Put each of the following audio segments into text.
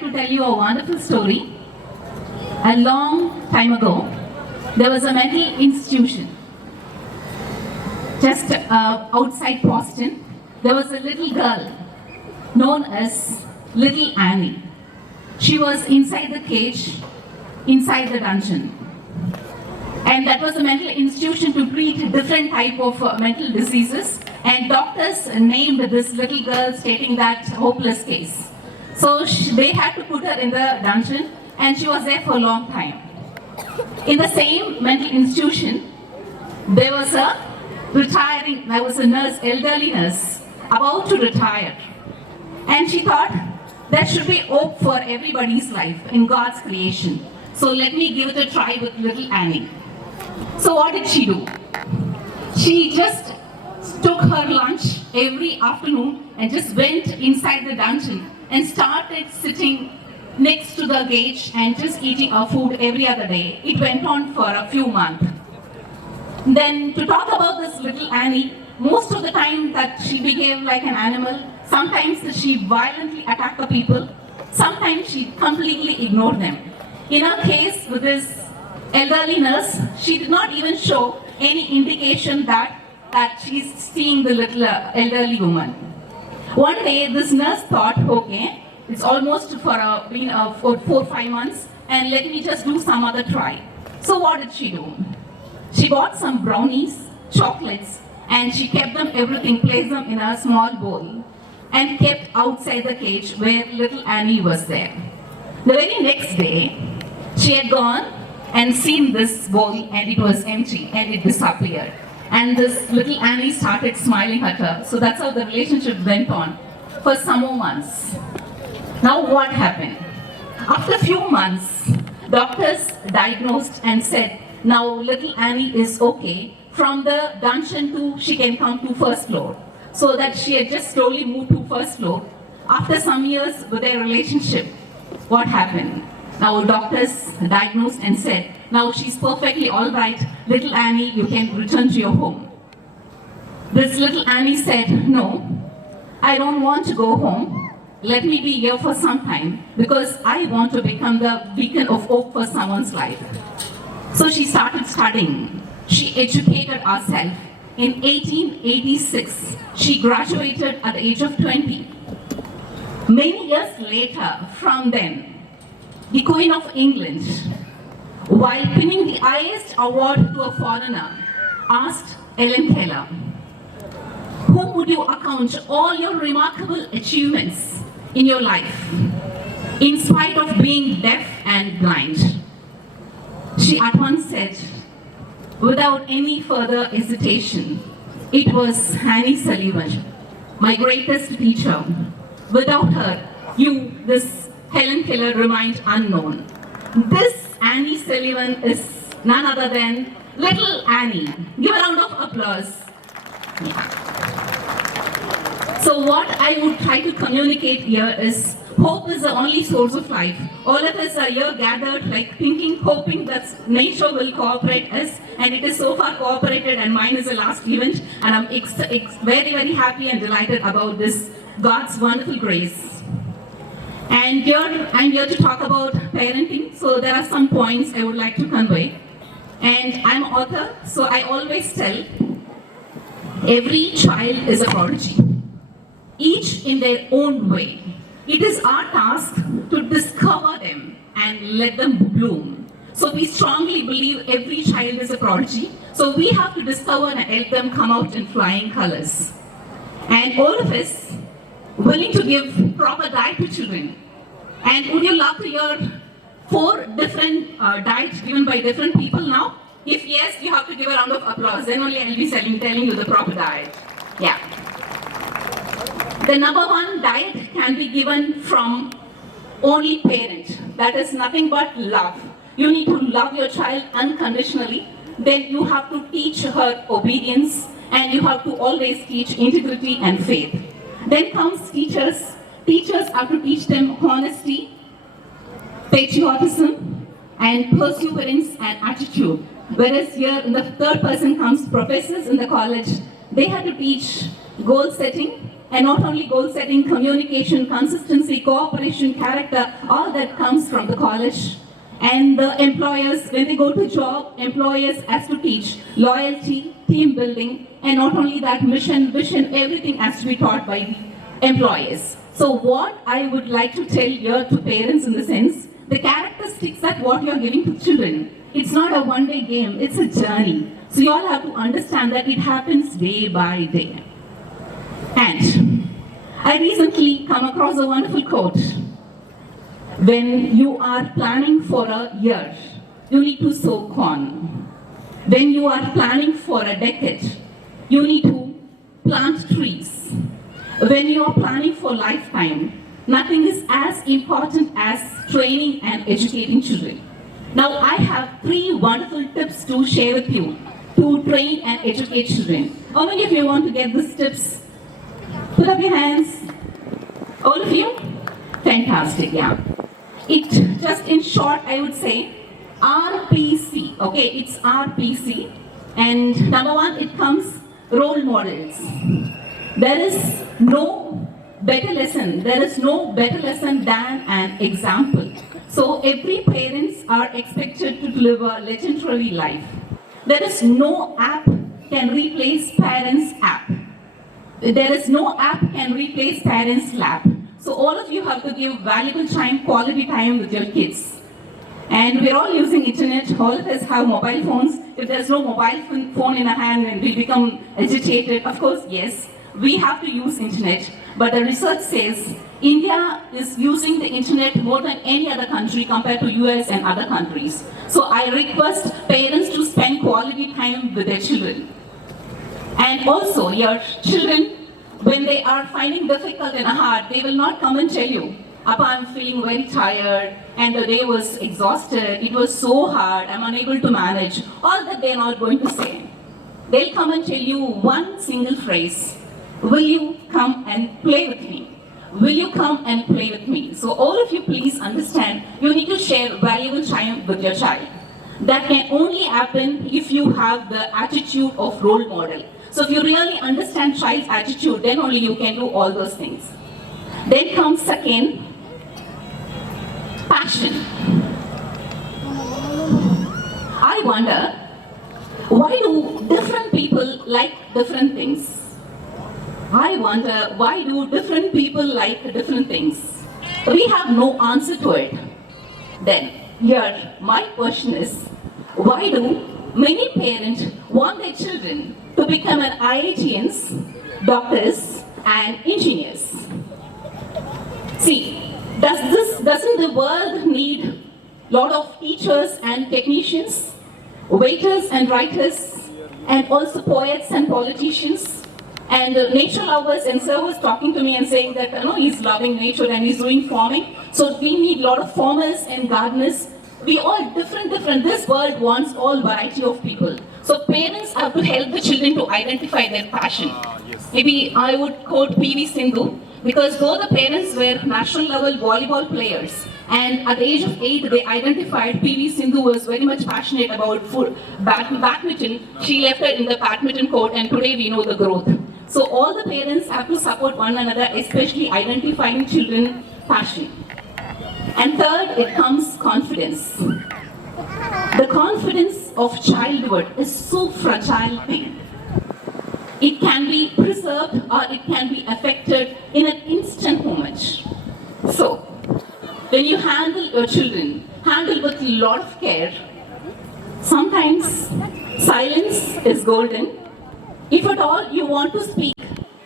like to tell you a wonderful story. A long time ago, there was a mental institution just outside Boston. There was a little girl known as Little Annie. She was inside the cage, inside the dungeon. And that was a mental institution to treat different type of mental diseases. And doctors named this little girl, stating that hopeless case. So they had to put her in the dungeon, and she was there for a long time. In the same mental institution, there was a nurse, elderly nurse, about to retire. And she thought, there should be hope for everybody's life in God's creation. So let me give it a try with little Annie. So what did she do? She just took her lunch every afternoon and just went inside the dungeon and started sitting next to the cage and just eating her food every other day. It went on for a few months. Then to talk about this little Annie, most of the time that she behaved like an animal. Sometimes she violently attacked the people. Sometimes she completely ignored them. In her case with this elderly nurse, she did not even show any indication that she's seeing the little elderly woman. One day this nurse thought, okay, it's almost been 4 or 5 months, and let me just do some other try. So what did she do? She bought some brownies, chocolates, and she kept them everything, placed them in a small bowl, and kept outside the cage where little Annie was there. The very next day, she had gone and seen this bowl, and it was empty, and it disappeared. And this little Annie started smiling at her. So that's how the relationship went on for some more months. Now what happened? After a few months, doctors diagnosed and said, now little Annie is okay. From the dungeon to, she can come to first floor. So that she had just slowly moved to first floor. After some years with their relationship, what happened? Now doctors diagnosed and said, now she's perfectly all right. Little Annie, you can return to your home. This little Annie said, no, I don't want to go home. Let me be here for some time because I want to become the beacon of hope for someone's life. So she started studying. She educated herself. In 1886, she graduated at the age of 20. Many years later, from then, the Queen of England, while pinning the highest award to a foreigner, asked Ellen Keller, whom would you account all your remarkable achievements in your life, in spite of being deaf and blind? She at once said, without any further hesitation, it was Annie Sullivan, my greatest teacher. Without her, you, this Helen Keller, remained unknown. This Annie Sullivan is none other than Little Annie. Give a round of applause. Yeah. So what I would try to communicate here is hope is the only source of life. All of us are here gathered, like thinking, hoping that nature will cooperate us, and it is so far cooperated, and mine is the last event, and I'm very, very happy and delighted about this God's wonderful grace. And here, I'm here to talk about parenting, so there are some points I would like to convey. And I'm an author, so I always tell, every child is a prodigy, each in their own way. It is our task to discover them and let them bloom. So we strongly believe every child is a prodigy, so we have to discover and help them come out in flying colors. And all of us willing to give proper diet to children. And would you love to hear 4 different diets given by different people now? If yes, you have to give a round of applause. Then only I'll be telling you the proper diet. Yeah. The number 1 diet can be given from only parent. That is nothing but love. You need to love your child unconditionally. Then you have to teach her obedience, and you have to always teach integrity and faith. Then comes teachers. Teachers have to teach them honesty, patriotism, and perseverance and attitude. Whereas here in the third person comes professors in the college. They have to teach goal setting, And not only goal setting, communication, consistency, cooperation, character, all that comes from the college. And the employers, when they go to job, employers has to teach loyalty, team building, and not only that, mission, vision, everything has to be taught by the employers. So what I would like to tell here to parents in the sense, the characteristics that what you are giving to children, it's not a one-day game, it's a journey. So you all have to understand that it happens day by day. And I recently come across a wonderful quote. When you are planning for a year, you need to sow corn. When you are planning for a decade, you need to plant trees. When you are planning for lifetime, nothing is as important as training and educating children. Now I have 3 wonderful tips to share with you to train and educate children. How many of you want to get these tips? Put up your hands. All of you? Fantastic, yeah. It, just in short, I would say, RPC, okay, it's RPC. And number 1, it comes role models. There is no better lesson than an example. So every parents are expected to live a legendary life. There is no app can replace parents' app. There is no app can replace parents' lap. So all of you have to give valuable time, quality time with your kids. And we're all using internet, all of us have mobile phones. If there's no mobile phone in our hand and we become agitated, of course, yes, we have to use internet. But the research says India is using the internet more than any other country compared to US and other countries. So I request parents to spend quality time with their children. And also your children, when they are finding difficult and hard, they will not come and tell you, Appa, I'm feeling very tired and the day was exhausted, it was so hard, I'm unable to manage. All that they're not going to say. They'll come and tell you one single phrase, will you come and play with me? Will you come and play with me? So all of you please understand, you need to share valuable time with your child. That can only happen if you have the attitude of role model. So if you really understand child's attitude, then only you can do all those things. Then comes second, passion. I wonder, why do different people like different things? I wonder, why do different people like different things? We have no answer to it. Then, here, my question is, why do many parents want their children to become an IITians, doctors, and engineers? See, doesn't the world need a lot of teachers and technicians, waiters and writers, and also poets and politicians? And nature lovers and servers talking to me and saying that he's loving nature and he's doing farming. So we need a lot of farmers and gardeners. We all different. This world wants all variety of people. So parents have to help the children to identify their passion. Yes. Maybe I would quote PV Sindhu, because though the parents were national level volleyball players, and at the age of 8 they identified PV Sindhu was very much passionate about badminton. She left it in the badminton court and today we know the growth. So all the parents have to support one another, especially identifying children's passion. And third, it comes confidence. The confidence of childhood is so fragile thing. It can be preserved or it can be affected in an instant moment. So, when you handle your children, handle with a lot of care. Sometimes silence is golden. If at all you want to speak,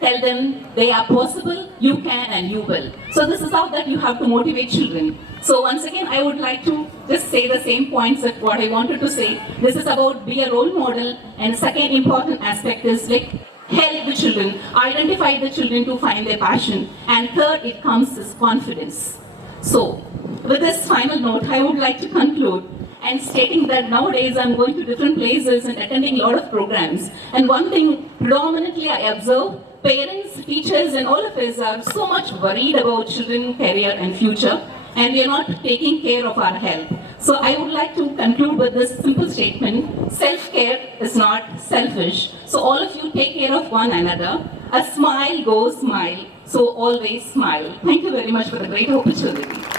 tell them they are possible, you can and you will. So this is how that you have to motivate children. So once again, I would like to just say the same points that what I wanted to say. This is about be a role model, and second important aspect is like help the children, identify the children to find their passion, and third it comes is confidence. So with this final note, I would like to conclude and stating that nowadays I'm going to different places and attending a lot of programs. And one thing predominantly I observe, parents, teachers and all of us are so much worried about children, career and future, and we are not taking care of our health. So I would like to conclude with this simple statement, self-care is not selfish. So all of you take care of one another. A smile goes smile, so always smile. Thank you very much for the great opportunity.